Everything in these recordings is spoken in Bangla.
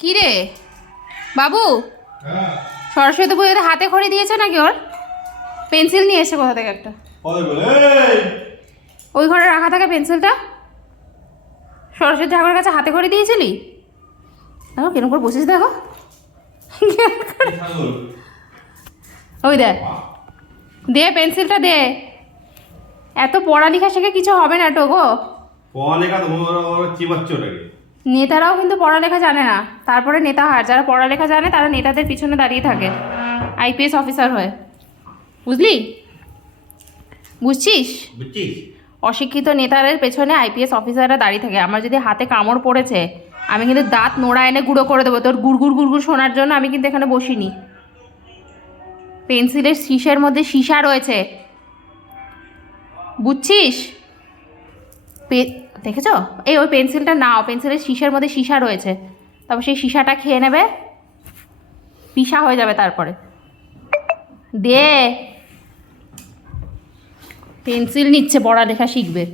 কি রে বাবু, সরস্বতী পুজোতে হাতে খড়ি দিয়েছে নাকি? ওর পেন্সিল নিয়ে এসে কোথা থেকে একটা ওই ঘরে রাখা থাকে পেন্সিলটা। সরস্বতী ঠাকুরের কাছে হাতে খড়ি দিয়েছিলি? দেখো কেন করে বসেছি, দেখো ওই দেখ, দে পেন্সিলটা দে। এত পড়ালেখা শিখে কিছু হবে না টোগো। পড়ালেখা চিবাচ্ছটাকে নেতারাও কিন্তু পড়ালেখা জানে না, তারপরে নেতা হয়। যারা পড়ালেখা জানে তারা নেতাদের পিছনে দাঁড়িয়ে থাকে আইপিএস অফিসার হয়ে, বুঝলি? বুঝছিস? বুঝছিস? অশিক্ষিত নেতাদের পেছনে আইপিএস অফিসাররা দাঁড়িয়ে থাকে। আমার যদি হাতে কামড় পড়েছে, আমি কিন্তু দাঁত নোড়া এনে গুঁড়ো করে দেবো। তোর গুড়গুড় গুড়গুড় শোনার জন্য আমি কিন্তু এখানে বসিনি। পেন্সিলের শীষের মধ্যে সীসা রয়েছে, বুঝছিস? দেখেছ? এই ওই পেন্সিলটা নাও, পেন্সিলের শীষের মধ্যে সীসা রয়েছে। তারপর সেই সীসাটা খেয়ে নেবে, পিসা হয়ে যাবে। তারপরে দে, পেন্সিল নিচ্ছে, পড়ালেখা শিখবে।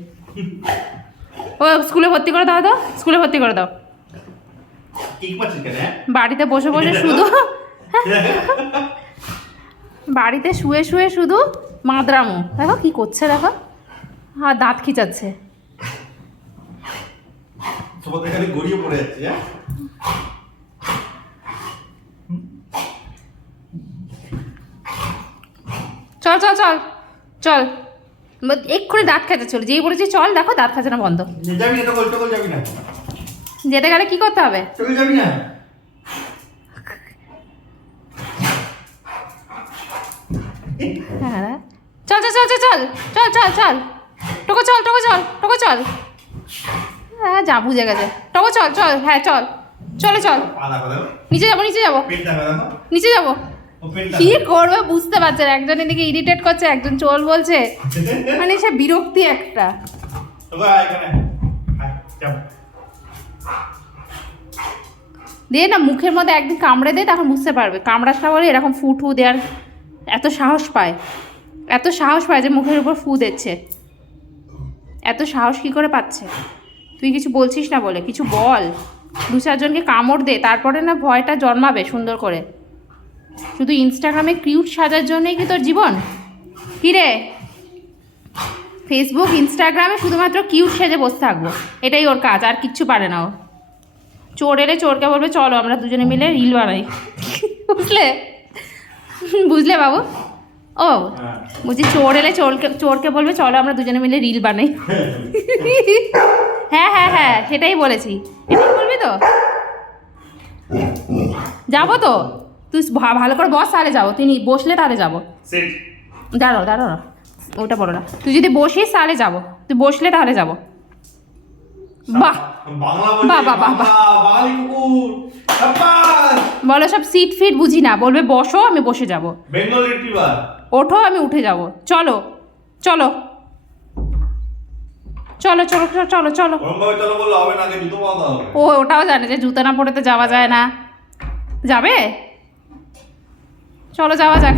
ও স্কুলে ভর্তি করে দাও তো, স্কুলে ভর্তি করে দাও। বাড়িতে বসে বসে শুধু বাড়িতে শুয়ে শুয়ে শুধু মাদরামো। দেখো কি করছে, দেখো আর দাঁত খিচাচ্ছে। গড়িয়ে পড়ে যাচ্ছে। চল চল চল চল, এক্ষুনি দাঁত খেতে চল। যেই বলেছি চল, দেখো দাঁত খাচানো বন্ধ। যাবি না, যাবি না। যেতে গেলে কি করতে হবে? চলে যাবি না। হ্যাঁ চল চল চল চল চল চল চল চল টোকো চল, টোকো চল, টোকো চল। হ্যাঁ যা বুঝে গেছে। টোকো চল চল, হ্যাঁ চল, চলে চল। নিচে যাবো, নিচে যাবো, নিচে যাবো। কি করবে বুঝতে পারছে না। একজন এদিকে ইরিটেট করছে, একজন চল বলছে, মানে সে বিরক্তি একটা। দে না, মুখের মধ্যে একদিন কামড়ে দে, তখন বুঝতে পারবে। কামড়াস না বলে এরকম ফু টু দেওয়ার এত সাহস পায়, এত সাহস পায় যে মুখের উপর ফু দিচ্ছে। এত সাহস কী করে পাচ্ছে? তুই কিছু বলছিস না বলে, কিছু বল। দু চারজনকে কামড় দে, তারপরে না ভয়টা জন্মাবে সুন্দর করে। শুধু ইনস্টাগ্রামে কিউট সাজার জন্যই কি তোর জীবন? কী রে, ফেসবুক ইনস্টাগ্রামে শুধুমাত্র কিউট সেজে বসে থাকবো, এটাই ওর কাজ, আর কিচ্ছু পারে না ও। চোর এলে চোরকে বলবে চলো আমরা দুজনে মিলে রিল বানাই, বুঝলে? বুঝলে বাবু? ও বলছি, চোর এলে চোরকে বলবে চলো আমরা দুজনে মিলে রিল বানাই। হ্যাঁ হ্যাঁ হ্যাঁ, সেটাই বলেছি। এটাই বলবি তো? যাবো তো, তুই ভালো করে বস, তাহলে যাবো। তুই বসলে তাহলে যাবো। দাঁড়াও দাঁড়াও না, ওটা বলো না। তুই যদি বসিস তাহলে যাবো, তুই বসলে তাহলে যাবো। বাহ বাহ বাহ বাহ বাহ, বলো সব সিট ফিট বুঝি না, বলবে বসো, আমি বসে যাব। বেঙ্গল রিট্রিভার, ওঠো, আমি উঠে যাব। চলো চলো চলো চলো চলো চলো। ও ওটাও জানে যে জুতো না পরে তো যাওয়া যায় না। যাবে? চলো যাওয়া যাক।